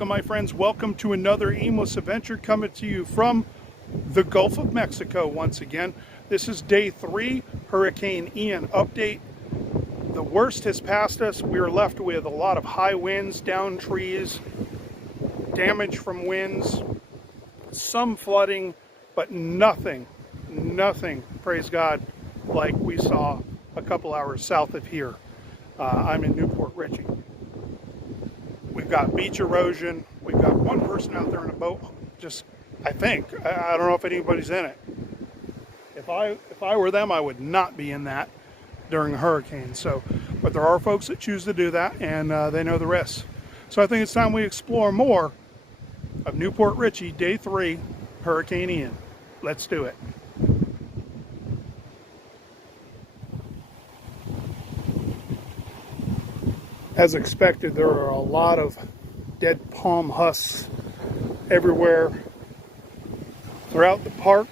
Welcome, my friends. Welcome to another aimless adventure coming to you from the Gulf of Mexico once again. This is day 3, Hurricane Ian update. The worst has passed us. We are left with a lot of high winds, down trees, damage from winds, some flooding, but nothing, praise God, like we saw a couple hours south of here. I'm in Newport Richey. We've got beach erosion. We've got one person out there in a boat. Just, I think. I don't know if anybody's in it. If I were them, I would not be in that during a hurricane. So, but there are folks that choose to do that, and they know the risks. So I think it's time we explore more of Newport Richey, day 3, Hurricane Ian. Let's do it. As expected, there are a lot of dead palm husks everywhere throughout the park.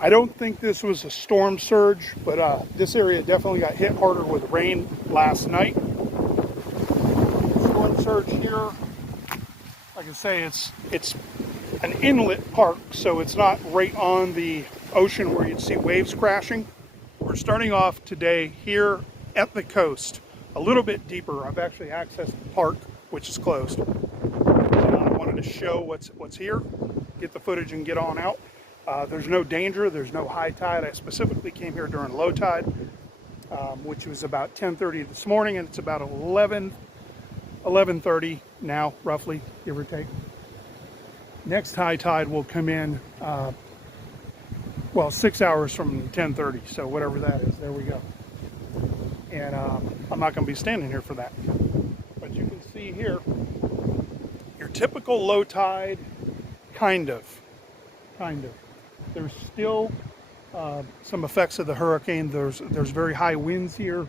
I don't think this was a storm surge, but this area definitely got hit harder with rain last night. Storm surge here, like I say, it's an inlet park, so it's not right on the ocean where you'd see waves crashing. We're starting off today here at the coast, a little bit deeper. I've actually accessed the park, which is closed. I wanted to show what's here, get the footage and get on out. There's no danger, there's no high tide. I specifically came here during low tide, which was about 10:30 this morning, and it's about 11:30 now, roughly, give or take. Next high tide will come in, well, 6 hours from 10:30, so whatever that is, there we go. And I'm not going to be standing here for that. But you can see here, your typical low tide, kind of. There's still some effects of the hurricane. There's very high winds here.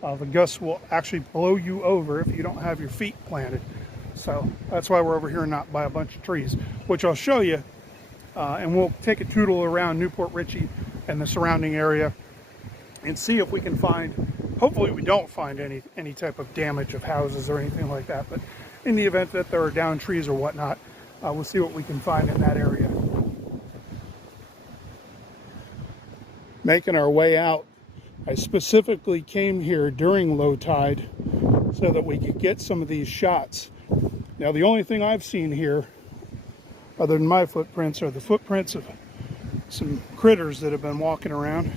The gusts will actually blow you over if you don't have your feet planted. So that's why we're over here and not by a bunch of trees, which I'll show you. And we'll take a tootle around Newport Richey and the surrounding area and see if we can find, hopefully we don't find any type of damage of houses or anything like that. But in the event that there are down trees or whatnot, we'll see what we can find in that area. Making our way out, I specifically came here during low tide so that we could get some of these shots. Now, the only thing I've seen here, other than my footprints, are the footprints of some critters that have been walking around.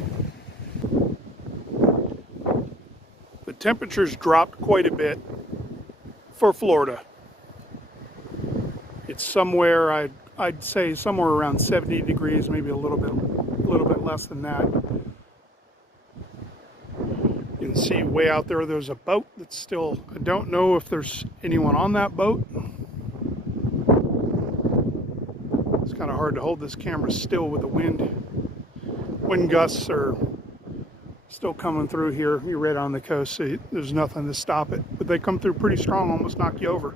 The temperatures dropped quite a bit for Florida. It's somewhere, I'd say somewhere around 70 degrees, maybe a little bit less than that. You can see way out there's a boat that's still, I don't know if there's anyone on that boat. It's kind of hard to hold this camera still with the wind. Wind gusts are still coming through here. You're right on the coast, so there's nothing to stop it. But they come through pretty strong, almost knock you over.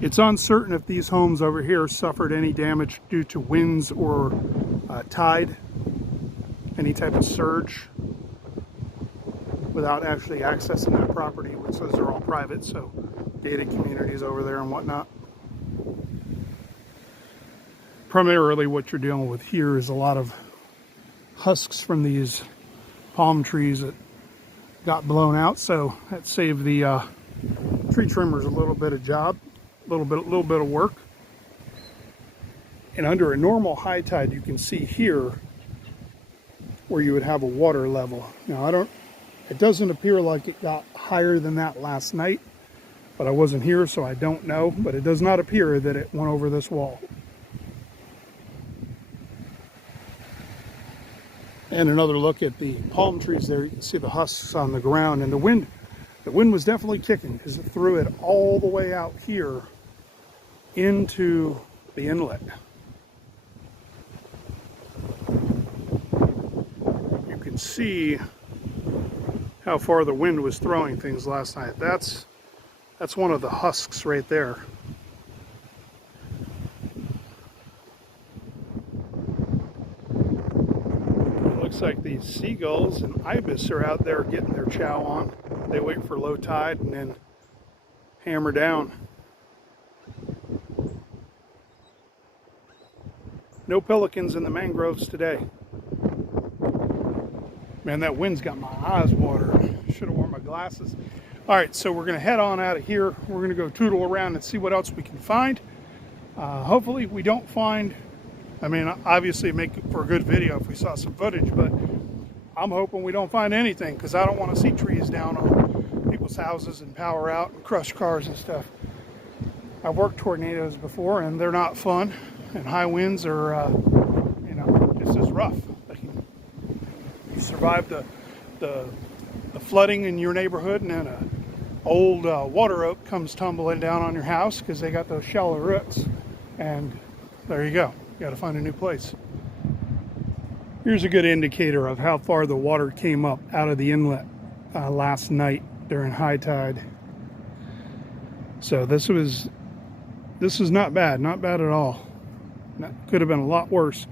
It's uncertain if these homes over here suffered any damage due to winds or tide, any type of surge, without actually accessing that property, which those are all private, so gated communities over there and whatnot. Primarily what you're dealing with here is a lot of husks from these palm trees that got blown out, so that saved the tree trimmers a little bit of job. A little bit of work. And under a normal high tide, you can see here where you would have a water level. Now it doesn't appear like it got higher than that last night, but I wasn't here, so I don't know. But it does not appear that it went over this wall. And another look at the palm trees there, you can see the husks on the ground, and the wind The wind was definitely kicking because it threw it all the way out here into the inlet. You can see how far the wind was throwing things last night. That's one of the husks right there. It looks like these seagulls and ibis are out there getting their chow on. They wait for low tide and then hammer down. No pelicans in the mangroves today. Man, that wind's got my eyes watering. Should have worn my glasses. All right, so we're going to head on out of here. We're going to go tootle around and see what else we can find. Hopefully we don't find, I mean, obviously it'd make for a good video if we saw some footage, but I'm hoping we don't find anything because I don't want to see trees down on people's houses and power out and crush cars and stuff. I've worked tornadoes before and they're not fun, and high winds are, you know, just as rough. You survive the flooding in your neighborhood, and then a old water oak comes tumbling down on your house because they got those shallow roots, and there you go. You got to find a new place. Here's a good indicator of how far the water came up out of the inlet last night during high tide. So this is not bad at all. That could have been a lot worse.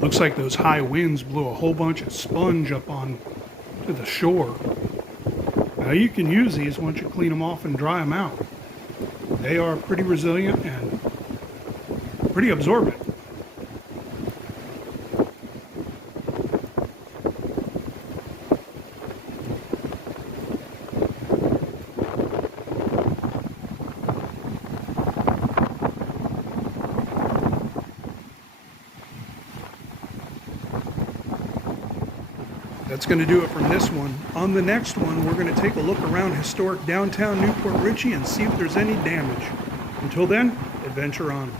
Looks like those high winds blew a whole bunch of sponge up on to the shore. Now you can use these once you clean them off and dry them out. They are pretty resilient and pretty absorbent. That's going to do it from this one. On the next one, we're going to take a look around historic downtown Newport Richey and see if there's any damage. Until then, adventure on.